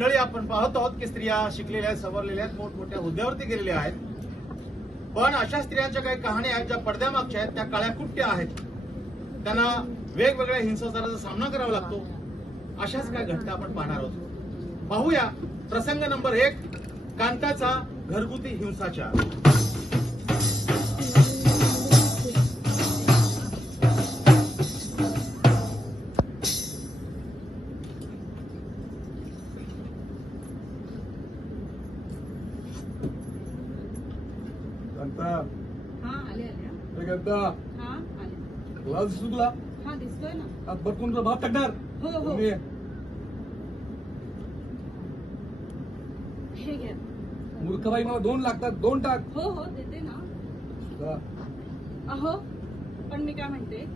मंडळी आपण पाहत आहोत की स्त्रिया शिकलेल्या आहेत, सवरलेल्या आहेत, मोठमोठ्या हुद्द्यावरती गेलेल्या आहेत. पण अशा स्त्रियांच्या काही कहाण्या आहेत ज्या पडद्यामागच्या आहेत, त्या काळ्याकुट्ट्या आहेत. त्यांना वेगवेगळ्या हिंसाचाराचा सामना करावा लागतो. अशाच काही घटना आपण पाहणार आहोत. पाहूया प्रसंग नंबर 1, कांताचा घरगुती हिंसाचार. कांता, हा आले आले हे कांता, हा आले क्लास दिसतो तुला? हा दिसतोय ना. आज बटकून तुला भात टाकणार. हो हो मी हे घ्या. मूर्खबाई, मला 2 लागतात, 2 टाक. हो हो देते ना. जा. अहो पण मी काय म्हणते,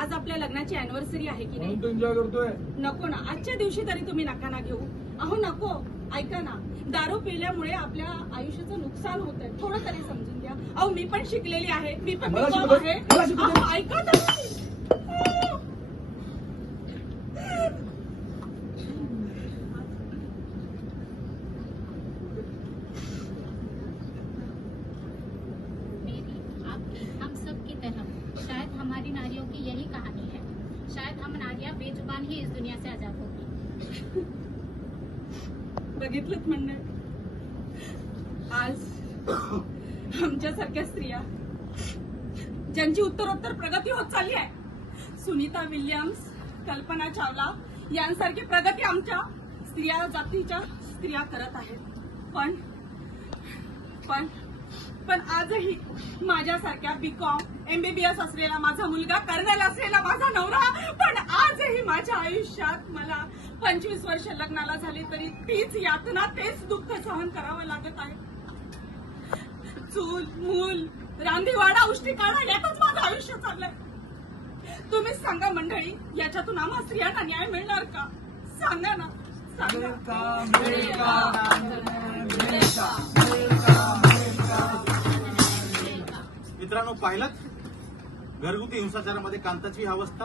आज आपल्या लग्नाची अॅनिव्हर्सरी आहे की नाही? म्हणून तो एन्जॉय करतोय. नको ना, आजच्या दिवशी तरी तुम्ही नका ना घेऊ. अहो नको, ऐका ना, दारू पिल्यामुळे आपल्या आयुष्याचं नुकसान होत आहे, थोडं तरी समजून घ्या. अहो मी पण शिकलेली आहे, मी पण मला BCom शिकवतोय? आहे. मला शिकवतोय? अहो, ऐका तरी. मेरी, आपकी, हम सब की तरह शायद हमारी नारियों की यही कहानी है. शायद हम नारियां बेजुबान ही इस दुनिया से आजाद होगी. बघितलंच म्हणणं आज आमच्यासारख्या स्त्रिया ज्यांची उत्तरोत्तर प्रगती होत चालली आहे, सुनीता विल्यम्स, कल्पना चावला यांसारखी प्रगती आमच्या स्त्रिया जातीच्या स्त्रिया करत आहेत. पण पण पण आजही माझ्यासारख्या BCom MBBS असलेला माझा मुलगा, कर्नल असलेला माझा नवरा, पण आजही माझ्या आयुष्यात मला 25 वर्ष लग्नाला झाली तरी तीच यातना, तेच दुःख सहन करावं लागत आहे. चूल मूल रांधीवाडा उष्टी काढा यातच माझं आयुष्य चाललंय. तुम्हीच सांगा मंडळी, याच्यातून आम्हा स्त्रियांना न्याय मिळणार का? सांगा ना, सांगा. मित्रांनो, पाहिलं घरगुती हिंसाचारामध्ये कांताची ही अवस्था.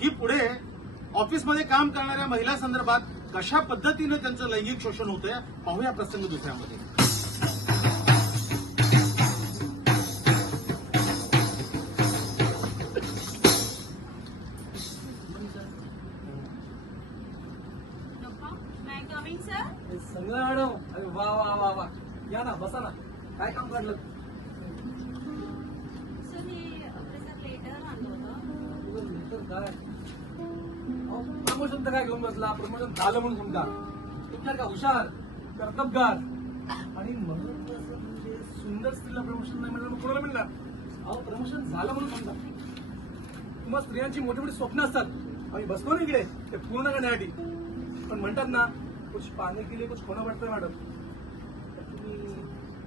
ही पुढे ऑफिसमध्ये काम करणाऱ्या महिला संदर्भात कशा पद्धतीने त्यांचं लैंगिक शोषण होतंय, पाहूया प्रसंग दुसऱ्यामध्ये. नको, may I come in, sir? संगला मॅडम, अरे वा वा वा वा, या ना, बसा ना. काय काम काढलं? सर मी ऑफिसर लेटर आणलं होतं. तुझं लेटर काय? प्रमोशन तर काय घेऊन बसला? प्रमोशन झालं म्हणून समजा. तुमच्या का हुशार, कर्तबगार आणि म्हणून म्हणजे सुंदर स्त्रीला प्रमोशन नाही मिळणार, मग कोणाला मिळणार? अहो, प्रमोशन झालं म्हणून समजा. तुम्हाला स्त्रियांची मोठी मोठी स्वप्न असतात. आम्ही बसलो ना इकडे ते पूर्ण करण्यासाठी. पण म्हणतात ना, कुछ पाने के लिए कुछ खोना पडतं मॅडम. तुम्ही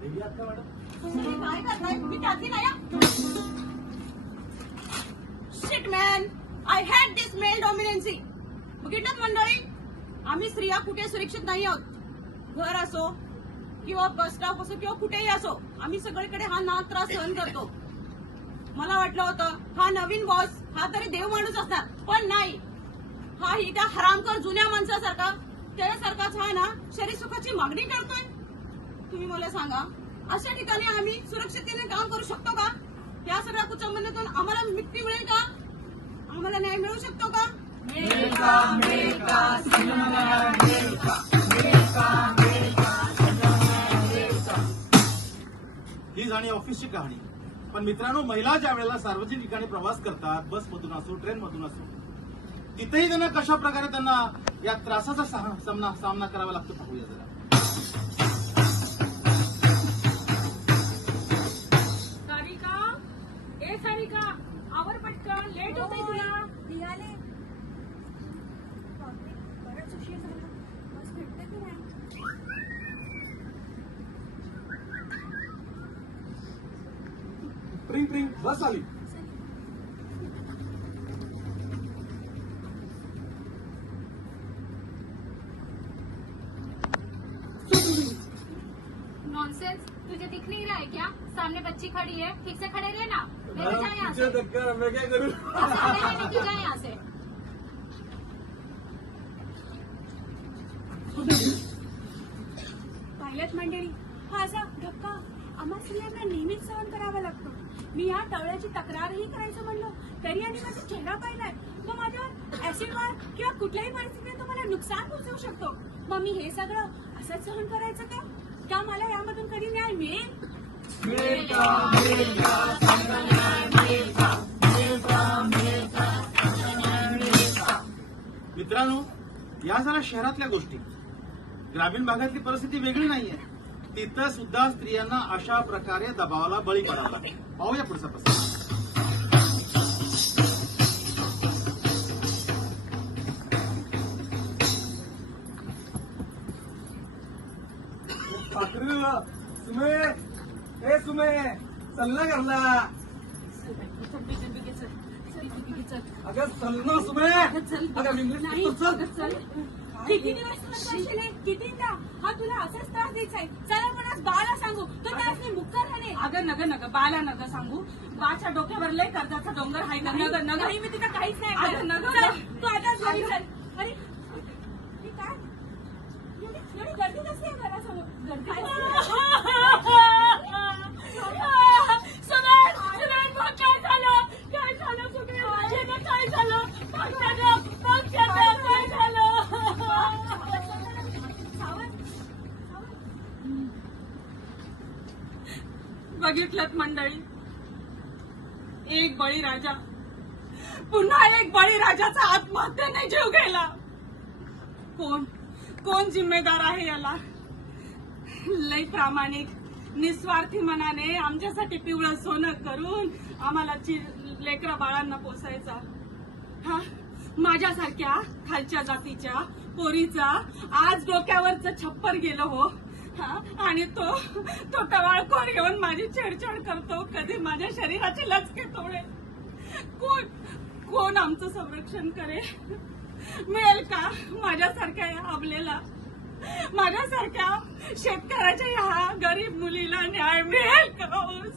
वेगळी आहात का मॅडम? तुम्ही काय करताय? मी त्यातली नाही. Shit man, I had this male dominance. बघितलं मंडळी, आम्ही स्त्रिया कुठे सुरक्षित नाही आहोत. घर असो किंवा बस स्टॉप असो किंवा कुठेही असो, आम्ही सगळीकडे हा नाक त्रास सहन करतो. मला वाटलं होतं हा नवीन बॉस हा तरी देव माणूस असणार, पण नाही. हा ही त्या हरामखोर जुन्या माणसासारखा, त्यासारखाच हा ना शरीर सुखाची मागणी करतोय. तुम्ही मला सांगा, अशा ठिकाणी आम्ही सुरक्षिततेने काम करू शकतो का? या सगळ्या कुचंबनेतून आम्हाला मुक्ती मिळेल का? आम्हाला न्याय मिळू शकतो का? ही झाली ऑफिसची कहाणी. पण मित्रांनो, महिला ज्या वेळेला सार्वजनिक ठिकाणी प्रवास करतात, बसमधून असो, ट्रेनमधून असो, तिथेही त्यांना कशा प्रकारे त्यांना या त्रासाचा सामना करावा लागतो, पाहूया जरा. सारिका, ए सारिका, आवर पटकन, लेट होतंय तुला. निघाले. बापरे, बराच उशीर झाला. बस भेटते की नाही? प्रिंग प्रिंग, बस आली. नॉनसेंस, तुझे दिख नहीं रहा है क्या? सामने बच्ची खड़ी है, ठीक से खड़े रहे ना. मेरे मैडम, जा यहाँ पीछे से. धक्का, मैं क्या करूं? सामने रहने की जा यहाँ से. पाहिल्यात मंडळी, हा असा धक्का आम्हा स्त्रियांना नेहमीच सहन करावा लागतो. मी या टवळ्याची तक्रारही करायचं म्हणलं तरी आणि माझा चेहरा पाहिलाय, मग माझ्यावर ऍसिड वार किंवा कुठल्याही परिस्थितीत तुम्हाला नुकसान पोहोचवू शकतो. मग मी हे सगळं असंच सहन करायचं का? का मला यामधून कधी न्याय मिळेल? मित्रांनो, या जरा शहरातल्या गोष्टी. ग्रामीण भागातली परिस्थिती वेगळी नाहीये. तिथं सुद्धा स्त्रियांना अशा प्रकारे दबावाला बळी पडावा लागेल. पाहूया पुढचा प्रश्न. सुमे, ए सुमे, चल ना घरला. अगं चल ना सुमे. अगं नाही, इंग्लिश चल. किती दिवस तुला सांगते, कितीदा हा तुला असाच त्रास द्यायचा आहे. चला पण आज बाला सांगू, तो त्यासने मुक्का राहणे. अगं नग बाला नग सांगू. बाच्या डोक्यावर लय कर्जाचा डोंगर आहे का? नग नाही, मी तिथं काहीच नाही अगं, ऐकलं. नगं. चल, तू आताच घरी चल. अरे हे काय एवढी गर्दी कसली आहे घरासमोर? गर्दी कसली आहे? बघितलं मंडळी, एक बळीराजा, पुन्हा एक बळीराजाचा आत्महत्येने जीव गेला. कोण जिम्मेदार आहे याला? लय प्रामाणिक निस्वार्थी मनाने आमच्यासाठी पिवळं सोनं करून आम्हाला लेकरा बाळांना पोसायचा. हा, माझ्यासारख्या खालच्या जातीच्या पोरीचा आज डोक्यावरचं छप्पर गेलं हो. हा, आणि तो टवाळखोर येऊन माझी छेडछाड करतो, कधी माझ्या शरीराची लचके तोडे. कोण आमचं संरक्षण करेल? मिळेल का माझ्यासारख्या या अबलेला, माझ्यासारख्या शेतकऱ्याच्या ह्या गरीब मुलीला न्याय मिळेल का?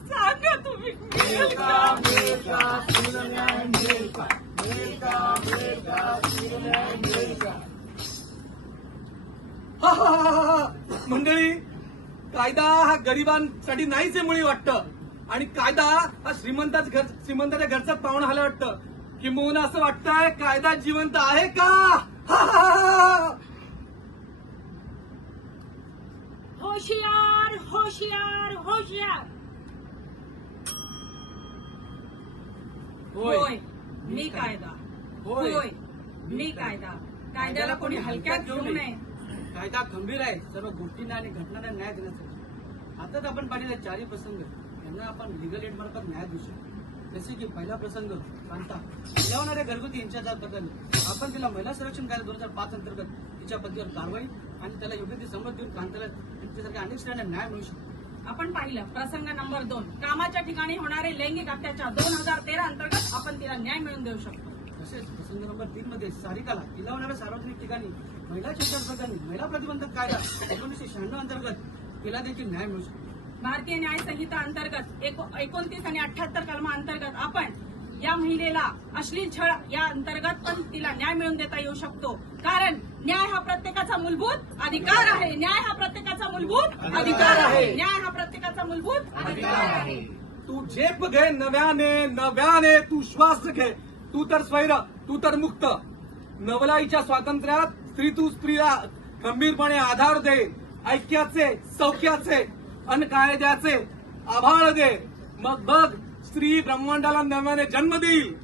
सांगा तुम्ही, मिळेल का? मंडळी, कायदा हा गरिबांसाठी नाहीच आहे मुळी वाटतं, आणि कायदा हा श्रीमंताच्या घरचा पाहुणा आला वाटतं. किंबहुना असं वाटतंय कायदा जिवंत आहे का? होशियार होशियार होशियार. होय मी कायदा. होय मी कायदा. कायद्याला कोणी हलक्यात घेऊ नये. कायदा खंबीर आहे सर्व गोष्टींना आणि घटनांना न्याय देण्यासाठी. आताच आपण पाहिलेले चारही प्रसंग यांना आपण लिगल एड मार्फत न्याय देऊ शकतो. जसे की पहिला प्रसंग कांता मिळवणाऱ्या घरगुती हिंसाचार प्रकरणी आपण तिला महिला संरक्षण कायदा 2005 अंतर्गत तिच्या पतीवर कारवाई आणि त्याला योग्य ती समज देऊन कांताला तिच्यासारख्या अनेक स्त्रियांना न्याय मिळू शकतो. आपण पाहिलं प्रसंग नंबर 2, कामाच्या ठिकाणी होणारे लैंगिक अत्याचार 2013 अंतर्गत आपण तिला न्याय मिळवून देऊ शकतो. तसेच प्रसंग नंबर 3 मध्ये सारिकाला तिला होणाऱ्या सार्वजनिक ठिकाणी महिला छेडछाड प्रकरणी महिला प्रतिबंधक कायदा 1996 अंतर्गत तिला देखील न्याय मिळू शकतो. भारतीय न्याय संहिता अंतर्गत 29 आणि 78 कलमा अंतर्गत आपण या महिलेला अश्लील छळ या अंतर्गत पण तिला न्याय मिळवून देता येऊ शकतो. कारण न्याय हा प्रत्येकाचा मूलभूत अधिकार आहे. न्याय हा प्रत्येकाचा मूलभूत अधिकार आहे. न्याय हा प्रत्येकाचा मूलभूत अधिकार आहे. तू झेप घे नव्याने तू श्वास घे. तू तर स्वैर, तू तर मुक्त. नवलाईच्या स्वातंत्र्यात तू स्त्रीला खंबीरपणे आधार दे. ऐक्याचे, सौख्याचे अन कायद्याचे आभाळ दे. मग बघ स्त्री ब्रह्मांडाला नव्याने जन्म देईल.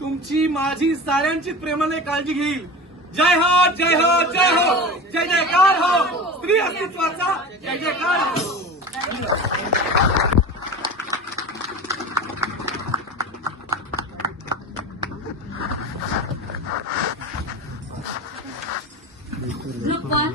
तुमची माझी साऱ्यांची प्रेमाने काळजी घेईल. जय हो जय हो जय हो. जय जयकार हो. स्त्री अस्तित्वाचा जय जयकार हो. Look one.